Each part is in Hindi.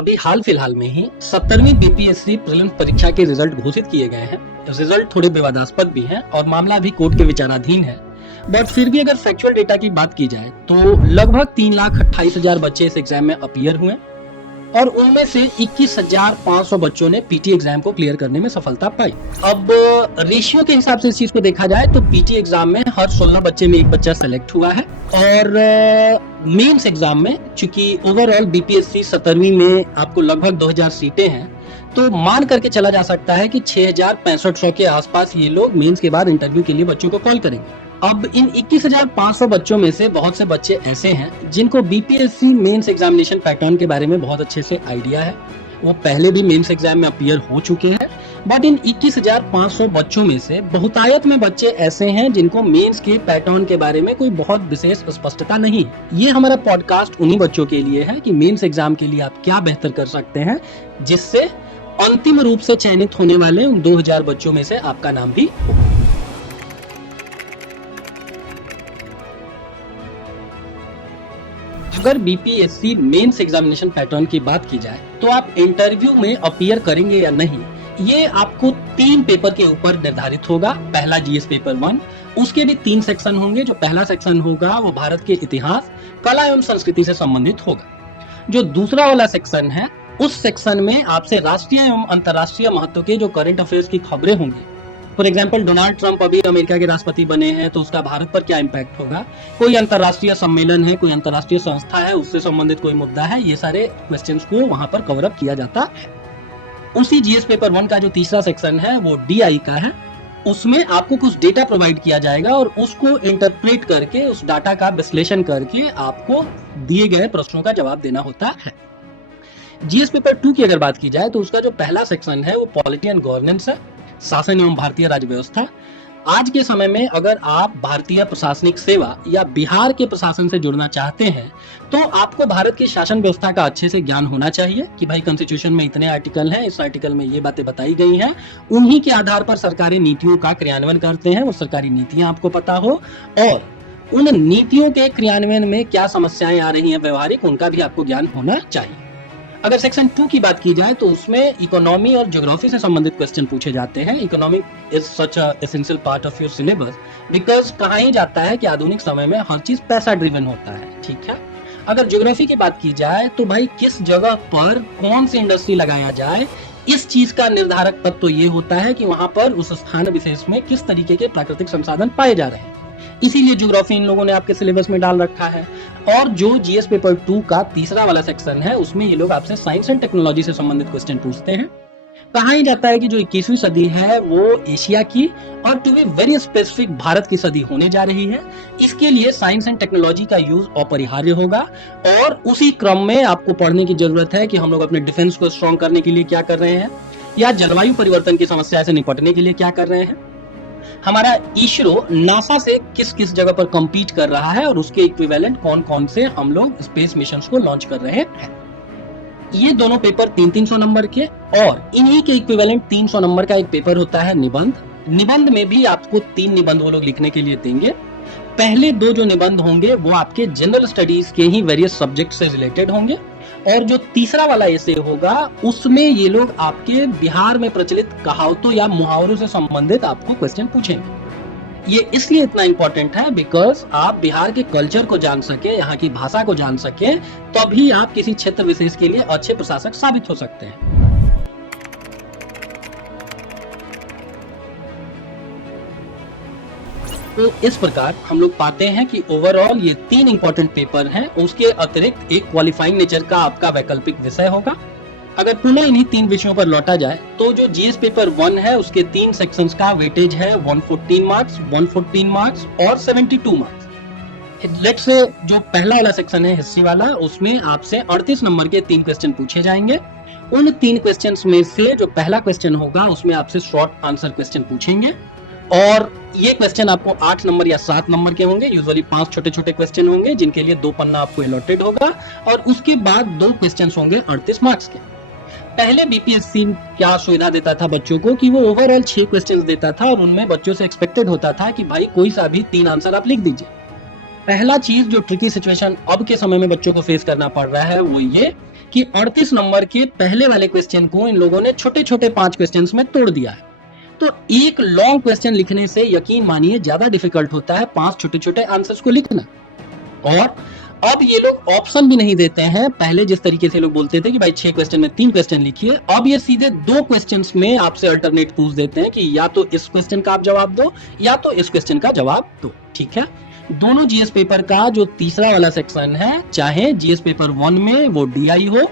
अभी हाल फिलहाल में ही 17वीं बीपीएससी प्रीलिम्स परीक्षा के रिजल्ट घोषित किए गए हैं। रिजल्ट थोड़े विवादास्पद भी हैं और मामला अभी कोर्ट के विचाराधीन है। बट फिर भी अगर फैक्चुअल डेटा की बात की जाए तो लगभग 3,28,000 बच्चे इस एग्जाम में अपीयर हुए और उनमें से 21,500 बच्चों ने पीटी एग्जाम को क्लियर करने में सफलता पाई। अब रेशियो के हिसाब से इस चीज को देखा जाए तो पीटी एग्जाम में हर 16 बच्चे में एक बच्चा सेलेक्ट हुआ है और मेंस एग्जाम में चूंकि ओवरऑल बीपीएससी 17वीं में आपको लगभग 2000 सीटें हैं, तो मान करके चला जा सकता है कि 6,6500 के आसपास ये लोग मेंस के बाद इंटरव्यू के लिए बच्चों को कॉल करेंगे। अब इन 21,500 बच्चों में से बहुत से बच्चे ऐसे हैं जिनको बीपीएससी मेंस एग्जामिनेशन पैटर्न के बारे में बहुत अच्छे से आइडिया है, वो पहले भी मेंस एग्जाम में अपीयर हो चुके हैं। बट इन 21,500 बच्चों में से बहुतायत में बच्चे ऐसे हैं जिनको मेंस के पैटर्न के बारे में कोई बहुत विशेष स्पष्टता नहीं है। ये हमारा पॉडकास्ट उन्हीं बच्चों के लिए है कि मेंस एग्जाम के लिए आप क्या बेहतर कर सकते हैं जिससे अंतिम रूप से चयनित होने वाले उन 2000 बच्चों में से आपका नाम भी हो। अगर बीपीएससी मेंस एग्जामिनेशन पैटर्न की बात की जाए तो आप इंटरव्यू में अपीयर करेंगे या नहीं, ये आपको 3 पेपर के ऊपर निर्धारित होगा। पहला जीएस पेपर 1, उसके भी 3 सेक्शन होंगे। जो पहला सेक्शन होगा वो भारत के इतिहास, कला एवं संस्कृति से संबंधित होगा। जो दूसरा वाला सेक्शन है उस सेक्शन में आपसे राष्ट्रीय एवं अंतर्राष्ट्रीय महत्व के जो करंट अफेयर्स की खबरें होंगी, फॉर एग्जाम्पल डोनाल्ड ट्रंप अभी अमेरिका के राष्ट्रपति बने हैं तो उसका भारत पर क्या इम्पैक्ट होगा, कोई अंतर्राष्ट्रीय सम्मेलन है, कोई अंतर्राष्ट्रीय संस्था है, उससे संबंधित कोई मुद्दा है, ये सारे क्वेश्चंस को वहां पर कवर अप किया जाता है। उसी जीएस पेपर 1 का जो तीसरा सेक्शन है वो डीआई का है। उसमें आपको कुछ डेटा प्रोवाइड किया जाएगा और उसको इंटरप्रेट करके उस डाटा का विश्लेषण करके आपको दिए गए प्रश्नों का जवाब देना होता है। जीएस पेपर 2 की अगर बात की जाए तो उसका जो पहला सेक्शन है वो पॉलिटी एंड गवर्नेंस है, शासन एवं भारतीय राज्य व्यवस्था। आज के समय में अगर आप भारतीय प्रशासनिक सेवा या बिहार के प्रशासन से जुड़ना चाहते हैं तो आपको भारत की शासन व्यवस्था का अच्छे से ज्ञान होना चाहिए कि भाई कॉन्स्टिट्यूशन में इतने आर्टिकल हैं, इस आर्टिकल में ये बातें बताई गई हैं, उन्हीं के आधार पर सरकारी नीतियों का क्रियान्वयन करते हैं, वो सरकारी नीतियां आपको पता हो और उन नीतियों के क्रियान्वयन में क्या समस्याएं आ रही हैं व्यवहारिक, उनका भी आपको ज्ञान होना चाहिए। अगर सेक्शन 2 की बात की जाए तो उसमें इकोनॉमी और ज्योग्राफी से संबंधित क्वेश्चन पूछे जाते हैं। Economy is such a essential part of your syllabus because कहा ही जाता है कि आधुनिक समय में हर चीज पैसा ड्रिवन होता है, ठीक है। अगर ज्योग्राफी की बात की जाए तो भाई किस जगह पर कौन सी इंडस्ट्री लगाया जाए, इस चीज का निर्धारक तत्व तो ये होता है कि वहां पर उस स्थान विशेष में किस तरीके के प्राकृतिक संसाधन पाए जा रहे हैं, इसीलिए ज्योग्राफी इन लोगों ने आपके सिलेबस में डाल रखा है। और जो जीएस पेपर 2 का तीसरा वाला सेक्शन है उसमें ये लोग आपसे साइंस एंड टेक्नोलॉजी से संबंधित क्वेश्चन पूछते हैं। कहा ही जाता है कि जो 21वीं सदी है वो एशिया की और to be very specific Bharat की सदी होने जा रही है। इसके लिए साइंस एंड टेक्नोलॉजी का यूज अपरिहार्य होगा और उसी क्रम में आपको पढ़ने की जरूरत है कि हम लोग अपने डिफेंस को स्ट्रॉन्ग करने के लिए क्या कर रहे हैं या जलवायु परिवर्तन की समस्या से निपटने के लिए क्या कर रहे हैं, हमारा इसरो नासा से किस किस जगह पर कम्पीट कर रहा है और उसके इक्विवेलेंट कौन कौन से हम लोग स्पेस मिशंस को लॉन्च कर रहे हैं। ये दोनों पेपर 300 नंबर के और इन्हीं के इक्विवेलेंट 300 नंबर का एक पेपर होता है निबंध। निबंध में भी आपको 3 निबंध वो लोग लिखने के लिए देंगे। पहले 2 जो निबंध होंगे वो आपके जनरल स्टडीज के ही वेरियस सब्जेक्ट से रिलेटेड होंगे और जो तीसरा वाला एसे होगा उसमें ये लोग आपके बिहार में प्रचलित कहावतों या मुहावरों से संबंधित आपको क्वेश्चन पूछेंगे। ये इसलिए इतना इंपॉर्टेंट है बिकॉज आप बिहार के कल्चर को जान सके, यहाँ की भाषा को जान सके, तभी आप किसी क्षेत्र विशेष के लिए अच्छे प्रशासक साबित हो सकते हैं। तो इस प्रकार हम लोग पाते हैं कि ओवरऑल ये 3 इंपॉर्टेंट पेपर हैं, उसके अतिरिक्त एक क्वालिफाइंग नेचर का आपका वैकल्पिक विषय होगा। अगर पुनः इन्हीं 3 विषयों पर लौटा जाए तो जो जीएस पेपर 1 है उसके 3 सेक्शंस का वेटेज है 114 मार्क्स, 114 मार्क्स और 72 मार्क्स। लेट्स से जो पहला वाला सेक्शन है हिस्ट्री वाला, उसमें आपसे 38 नंबर के 3 क्वेश्चन पूछे जाएंगे। उन 3 क्वेश्चंस में से जो पहला क्वेश्चन होगा उसमें आपसे शॉर्ट आंसर क्वेश्चन पूछेंगे और ये क्वेश्चन आपको 8 नंबर या 7 नंबर के होंगे। यूजुअली 5 छोटे छोटे क्वेश्चन होंगे जिनके लिए 2 पन्ना आपको अलॉटेड होगा और उसके बाद 2 क्वेश्चन होंगे 38 मार्क्स के। पहले बीपीएससी क्या सुविधा देता था बच्चों को कि वो ओवरऑल 6 क्वेश्चंस देता था और उनमें बच्चों से एक्सपेक्टेड होता था कि भाई कोई सा भी 3 आंसर आप लिख दीजिए। पहला चीज जो ट्रिकी सिचुएशन अब के समय में बच्चों को फेस करना पड़ रहा है वो ये कि 38 नंबर के पहले वाले क्वेश्चन को इन लोगों ने छोटे छोटे 5 क्वेश्चंस में तोड़ दिया है। तो एक लॉन्ग क्वेश्चन लिखने से यकीन मानिए ज्यादा डिफिकल्ट होता है 5 छोटे छोटे आंसर्स को लिखना। और अब ये लोग ऑप्शन भी नहीं देते हैं। पहले जिस तरीके से लोग बोलते थे कि भाई 6 क्वेश्चन में 3 क्वेश्चन लिखिए, अब ये सीधे 2 क्वेश्चंस में आपसे अल्टरनेट पूछ देते हैं कि या तो इस क्वेश्चन का आप जवाब दो या तो इस क्वेश्चन का जवाब दो। ठीक है, दोनों जीएस पेपर का जो तीसरा वाला सेक्शन है, चाहे जीएस पेपर 1 में वो डीआई हो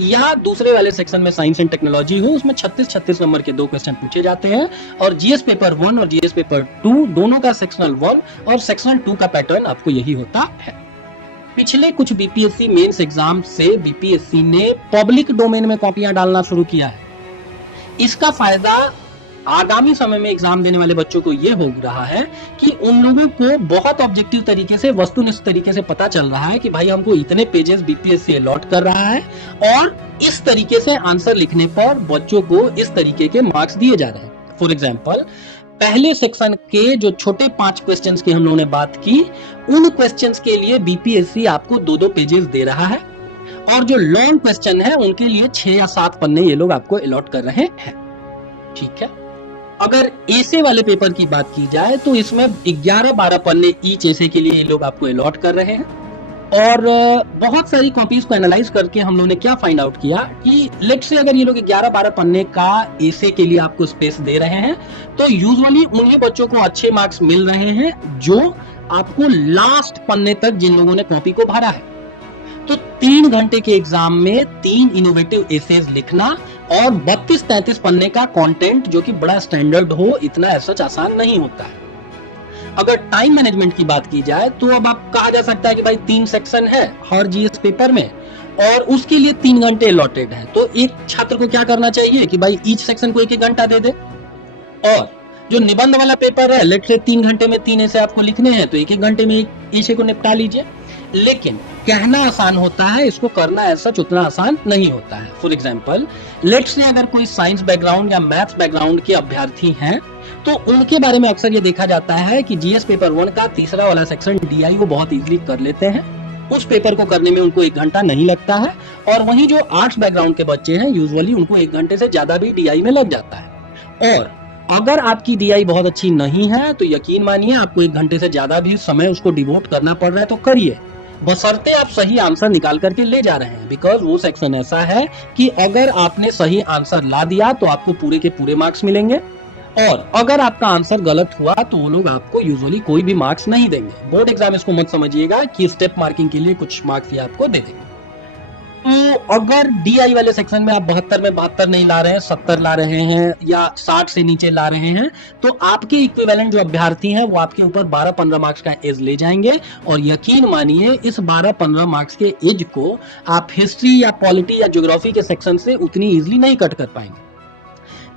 या दूसरे वाले सेक्शन में साइंस एंड टेक्नोलॉजी हो, उसमें 36 नंबर के 2 क्वेश्चन पूछे जाते हैं। और जीएस पेपर 1 और जीएस पेपर 2 दोनों का सेक्शनल 1 और सेक्शनल 2 का पैटर्न आपको यही होता है। पिछले कुछ बीपीएससी मेंस एग्जाम से बीपीएससी ने पब्लिक डोमेन में कॉपियां डालना शुरू किया है। इसका फायदा आगामी समय में एग्जाम देने वाले बच्चों को यह हो रहा है कि उन लोगों को बहुत ऑब्जेक्टिव तरीके से, वस्तुनिष्ठ तरीके से पता चल रहा है कि भाई हमको इतने पेजेस बीपीएससी अलॉट कर रहा है और इस तरीके से आंसर लिखने पर बच्चों को इस तरीके के मार्क्स दिए जा रहे हैं। फॉर एग्जाम्पल, पहले सेक्शन के जो छोटे 5 क्वेश्चंस की हम लोगों ने बात की, उन क्वेश्चंस के लिए बीपीएससी आपको 2-2 पेजेस दे रहा है और जो लॉन्ग क्वेश्चन है उनके लिए 6 या 7 पन्ने ये लोग आपको अलॉट कर रहे हैं। ठीक है, अगर ऐसे वाले पेपर की बात की जाए तो इसमें 11-12 पन्ने ईच ऐसे के लिए ये लोग आपको अलॉट कर रहे हैं। और बहुत सारी कॉपीज को एनालाइज करके हम लोगों ने क्या फाइंड आउट किया कि लेट्स से अगर ये लोग 11-12 पन्ने का एसे के लिए आपको स्पेस दे रहे हैं तो यूजुअली उन्हीं बच्चों को अच्छे मार्क्स मिल रहे हैं जो आपको लास्ट पन्ने तक जिन लोगों ने कॉपी को भरा है। तो 3 घंटे के एग्जाम में 3 इनोवेटिव एसेज लिखना और 32-33 पन्ने का कंटेंट जो कि बड़ा स्टैंडर्ड हो, इतना सच आसान नहीं होता है। अगर टाइम मैनेजमेंट की बात की जाए तो अब आप कहा जा सकता है कि भाई 3 सेक्शन है हर जीएस पेपर में और उसके लिए 3 घंटे अलॉटेड है। तो एक छात्र को क्या करना चाहिए कि भाई ईच सेक्शन को 1-1 घंटा दे दे। और जो निबंध वाला पेपर है, लेट से 3 घंटे में 3 ऐसे आपको लिखने हैं तो 1-1 घंटे में एक ऐसे को निपटा लीजिए। लेकिन कहना आसान होता है, इसको करना ऐसा उतना आसान नहीं होता है। फॉर एग्जाम्पल, लेट से अगर कोई साइंस बैकग्राउंड या मैथ्स बैकग्राउंड के अभ्यर्थी हैं तो उनके बारे में अक्सर ये देखा जाता है कि जीएस पेपर 1 का तीसरा वाला सेक्शन डीआई वो बहुत इजीली कर लेते हैं। उस पेपर को करने में उनको 1 घंटा नहीं लगता है। और वहीं जो आर्ट्स बैकग्राउंड के बच्चे हैं यूजुअली उनको 1 घंटे से ज्यादा भी डीआई में लग जाता है। और अगर आपकी डीआई बहुत अच्छी नहीं है तो यकीन मानिए आपको 1 घंटे से ज्यादा भी समय उसको डिवोट करना पड़ रहा है तो करिए, बशर्ते आप सही आंसर निकाल करके ले जा रहे हैं। बिकॉज वो सेक्शन ऐसा है कि अगर आपने सही आंसर ला दिया तो आपको पूरे के पूरे मार्क्स मिलेंगे और अगर आपका आंसर गलत हुआ तो वो लोग आपको यूजुअली कोई भी मार्क्स नहीं देंगे। बोर्ड एग्जाम इसको मत समझिएगा कि स्टेप मार्किंग के लिए कुछ मार्क्स ये आपको दे देंगे। तो अगर डीआई वाले सेक्शन में आप 72 में 72 नहीं ला रहे हैं, 70 ला रहे हैं या 60 से नीचे ला रहे हैं तो आपके इक्विवेलेंट जो अभ्यर्थी हैं वो आपके ऊपर 12-15 मार्क्स का एज ले जाएंगे। और यकीन मानिए इस 12-15 मार्क्स के एज को आप हिस्ट्री या पॉलिटी या ज्योग्राफी के सेक्शन से उतनी इजीली नहीं कट कर पाएंगे,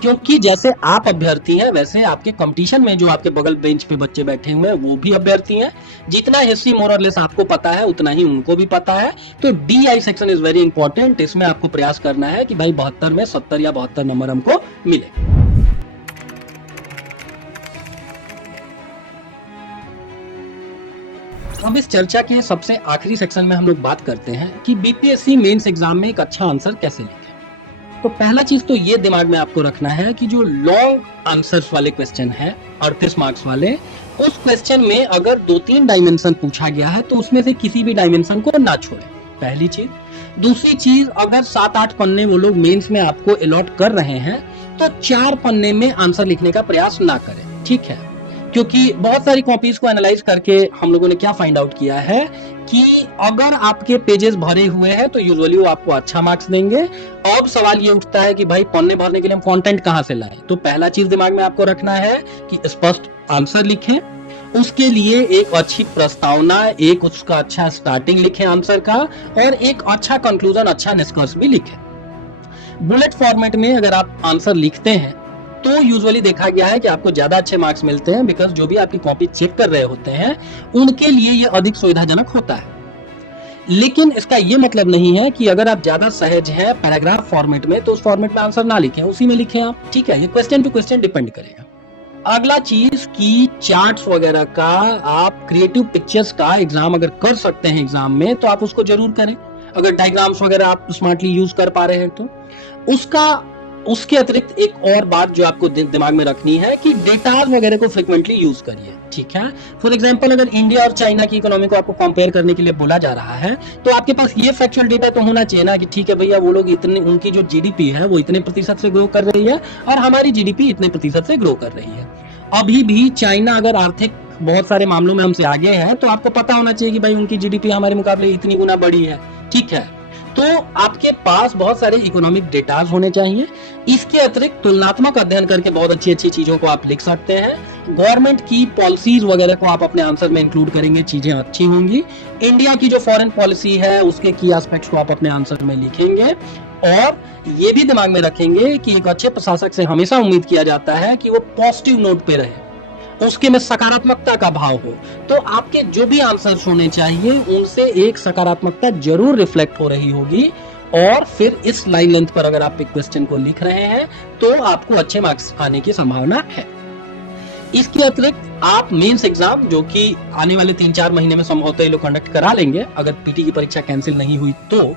क्योंकि जैसे आप अभ्यर्थी हैं वैसे आपके कंपटीशन में जो आपके बगल बेंच पे बच्चे बैठे हुए हैं वो भी अभ्यर्थी हैं। जितना हिस्ट्री मोर और लेस आपको पता है उतना ही उनको भी पता है। तो DI section is very important. इसमें आपको प्रयास करना है कि भाई 72 में 70 या 72 नंबर हमको मिले। अब इस चर्चा के सबसे आखिरी सेक्शन में हम लोग बात करते हैं कि बीपीएससी मेंस एग्जाम में एक अच्छा आंसर कैसे लिखें। तो पहला चीज तो ये दिमाग में आपको रखना है कि जो लॉन्ग आंसर्स वाले क्वेश्चन है 38 मार्क्स वाले, उस क्वेश्चन में अगर 2-3 डायमेंशन पूछा गया है तो उसमें से किसी भी डायमेंशन को ना छोड़े, पहली चीज। दूसरी चीज, अगर 7-8 पन्ने वो लोग मेंस में आपको अलॉट कर रहे हैं तो 4 पन्ने में आंसर लिखने का प्रयास ना करें। ठीक है, क्योंकि बहुत सारी कॉपीज को एनालाइज करके हम लोगों ने क्या फाइंड आउट किया है कि अगर आपके पेजेस भरे हुए हैं तो यूजुअली वो आपको अच्छा मार्क्स देंगे। अब सवाल ये उठता है कि भाई पन्ने भरने के लिए हम कंटेंट कहां से लाएं। तो पहला चीज दिमाग में आपको रखना है कि स्पष्ट आंसर लिखें, उसके लिए एक अच्छी प्रस्तावना, एक उसका अच्छा स्टार्टिंग लिखें आंसर का और एक अच्छा कंक्लूजन, अच्छा निष्कर्ष भी लिखें। बुलेट फॉर्मेट में अगर आप आंसर लिखते हैं तो यूजुअली देखा गया है कि आपको ज्यादा अच्छे मार्क्स मिलते हैं, बिकॉज जो भी आपकी कॉपी चेक कर रहे होते हैं उनके लिए ये अधिक सुविधाजनक होता है। लेकिन इसका ये मतलब नहीं है कि अगर आप ज्यादा सहज हैं पैराग्राफ फॉर्मेट में तो उस फॉर्मेट में आंसर ना लिखें, उसी में लिखें आप। ठीक है, ये क्वेश्चन टू क्वेश्चन डिपेंड करेगा। अगला चीज की चार्ट्स वगैरह का, आप क्रिएटिव पिक्चर्स का एग्जाम अगर कर सकते हैं एग्जाम में तो आप उसको जरूर करें। अगर डायग्राम्स वगैरह आप स्मार्टली यूज कर पा रहे हैं तो। उसके अतिरिक्त एक और बात जो आपको दिमाग में रखनी है कि डेटाज वगैरह को फ्रिक्वेंटली यूज करिए, ठीक है। फॉर एग्जांपल अगर इंडिया और चाइना की इकोनॉमी को आपको कंपेयर करने के लिए बोला जा रहा है, तो आपके पास ये फैक्चुअल डेटा तो होना चाहिए ना कि ठीक है भैया, वो लोग इतने, उनकी जो जीडीपी है वो इतने प्रतिशत से ग्रो कर रही है और हमारी जीडीपी इतने प्रतिशत से ग्रो कर रही है। अभी भी चाइना अगर आर्थिक बहुत सारे मामलों में हमसे आगे है, तो आपको पता होना चाहिए कि भाई उनकी जीडीपी हमारे मुकाबले इतनी गुना बड़ी है, ठीक है। तो आपके पास बहुत सारे इकोनॉमिक डेटाज होने चाहिए। इसके अतिरिक्त तुलनात्मक अध्ययन करके बहुत अच्छी अच्छी चीजों को आप लिख सकते हैं। गवर्नमेंट की पॉलिसीज वगैरह को आप अपने आंसर में इंक्लूड करेंगे, चीजें अच्छी होंगी। इंडिया की जो फॉरेन पॉलिसी है उसके की एस्पेक्ट्स को आप अपने आंसर में लिखेंगे। और ये भी दिमाग में रखेंगे कि एक अच्छे प्रशासक से हमेशा उम्मीद किया जाता है कि वो पॉजिटिव नोट पे रहे, उसके में सकारात्मकता का भाव हो। तो आपके जो भी आंसर्स होने चाहिए उनसे एक सकारात्मकता जरूर रिफ्लेक्ट हो रही होगी। और फिर इस लाइन लेंथ पर अगर आप एक क्वेश्चन को लिख रहे हैं तो आपको अच्छे मार्क्स आने की संभावना है। इसके अतिरिक्त आप मेंस एग्जाम, जो कि आने वाले 3-4 महीने में संभवतः ये लोग कंडक्ट करा लेंगे, अगर पीटी की परीक्षा कैंसिल नहीं हुई तो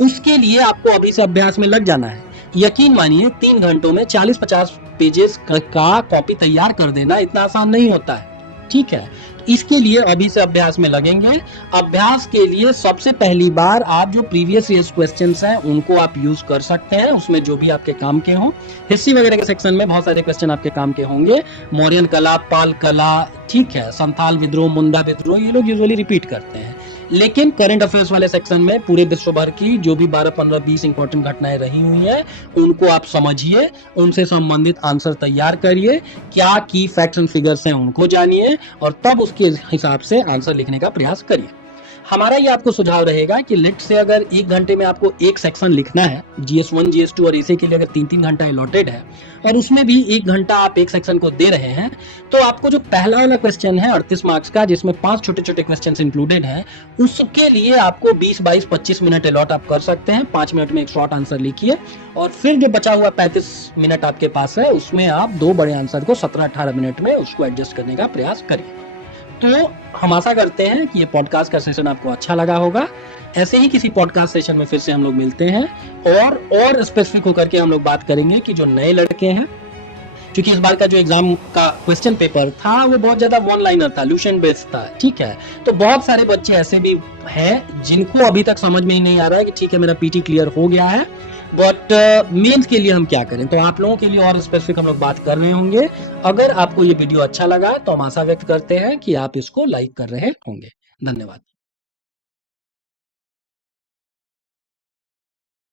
उसके लिए आपको अभी से अभ्यास में लग जाना है। यकीन मानिए 3 घंटों में 40-50 पेजेस का कॉपी तैयार कर देना इतना आसान नहीं होता है, ठीक है। इसके लिए अभी से अभ्यास में लगेंगे। अभ्यास के लिए सबसे पहली बार आप जो प्रीवियस ईयर्स क्वेश्चंस हैं उनको आप यूज कर सकते हैं, उसमें जो भी आपके काम के हों। हिस्ट्री वगैरह के सेक्शन में बहुत सारे क्वेश्चन आपके काम के होंगे। मौर्यन कला, पाल कला, ठीक है, संथाल विद्रोह, मुंडा विद्रोह, ये लोग यूजुअली रिपीट करते हैं। लेकिन करंट अफेयर्स वाले सेक्शन में पूरे विश्व भर की जो भी 12, 15, 20 इंपॉर्टेंट घटनाएं रही हुई हैं उनको आप समझिए, उनसे संबंधित आंसर तैयार करिए, क्या की फैक्ट्स एंड फिगर्स हैं उनको जानिए और तब उसके हिसाब से आंसर लिखने का प्रयास करिए। हमारा ये आपको सुझाव रहेगा कि लेट से अगर 1 घंटे में आपको एक सेक्शन लिखना है, GS1, GS2 और ऐसे के लिए अगर 3-3 घंटा अलॉटेड है और उसमें भी 1 घंटा आप एक सेक्शन को दे रहे हैं, तो आपको जो पहला वाला क्वेश्चन है 38 मार्क्स का, जिसमें 5 छोटे छोटे क्वेश्चन इंक्लूडेड हैं, उसके लिए आपको 20, 22, 25 मिनट अलॉट आप कर सकते हैं। 5 मिनट में एक शॉर्ट आंसर लिखिए और फिर जो बचा हुआ 35 मिनट आपके पास है उसमें आप 2 बड़े आंसर को 17-18 मिनट में उसको एडजस्ट करने का प्रयास करिए। तो हम आशा करते हैं कि ये पॉडकास्ट का सेशन आपको अच्छा लगा होगा। ऐसे ही किसी पॉडकास्ट सेशन में फिर से हम लोग मिलते हैं और स्पेसिफिक होकर के हम लोग बात करेंगे कि जो नए लड़के हैं, क्योंकि इस बार का जो एग्जाम का क्वेश्चन पेपर था वो बहुत ज्यादा वन लाइनर था, लुशन बेस्ड था, ठीक है। तो बहुत सारे बच्चे ऐसे भी हैं जिनको अभी तक समझ में ही नहीं आ रहा है कि ठीक है मेरा पीटी क्लियर हो गया है, बट मेंस के लिए हम क्या करें। तो आप लोगों के लिए और स्पेसिफिक हम लोग बात कर रहे होंगे। अगर आपको ये वीडियो अच्छा लगा तो हम आशा व्यक्त करते हैं कि आप इसको लाइक कर रहे होंगे। धन्यवाद।